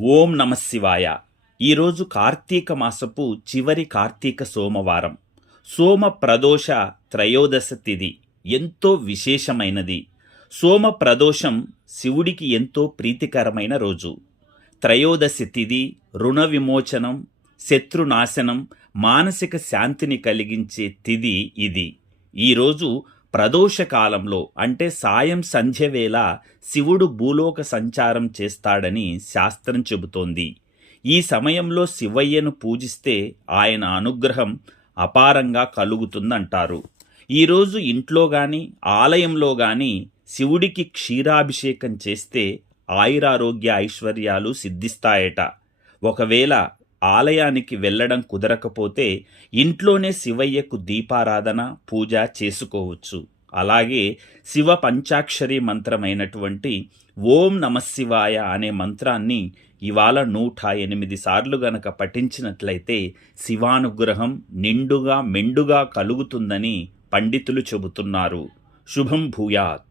ఓం నమశివాయ ఈరోజు కార్తీక మాసపు చివరి కార్తీక సోమవారం. సోమ ప్రదోష త్రయోదశ తిథి ఎంతో విశేషమైనది. సోమ ప్రదోషం శివుడికి ఎంతో ప్రీతికరమైన రోజు. త్రయోదశి తిథి రుణ విమోచనం శత్రునాశనం మానసిక శాంతిని కలిగించే తిథి ఇది. ఈరోజు ప్రదోష కాలంలో అంటే సాయం సంధ్య వేళ శివుడు భూలోక సంచారం చేస్తాడని శాస్త్రం చెబుతోంది. ఈ సమయంలో శివయ్యను పూజిస్తే ఆయన అనుగ్రహం అపారంగా కలుగుతుందంటారు. ఈరోజు ఇంట్లో కానీ ఆలయంలో కానీ శివుడికి క్షీరాభిషేకం చేస్తే ఆయురారోగ్య ఐశ్వర్యాలు సిద్ధిస్తాయట. ఒకవేళ ఆలయానికి వెళ్ళడం కుదరకపోతే ఇంట్లోనే శివయ్యకు దీపారాధన పూజ చేసుకోవచ్చు. అలాగే శివ పంచాక్షరి మంత్రమైనటువంటి ఓం నమశివాయ అనే మంత్రాన్ని ఇవాళ నూట ఎనిమిది సార్లు గనక పఠించినట్లయితే శివానుగ్రహం నిండుగా మెండుగా కలుగుతుందని పండితులు చెబుతున్నారు. శుభం భూయాత్.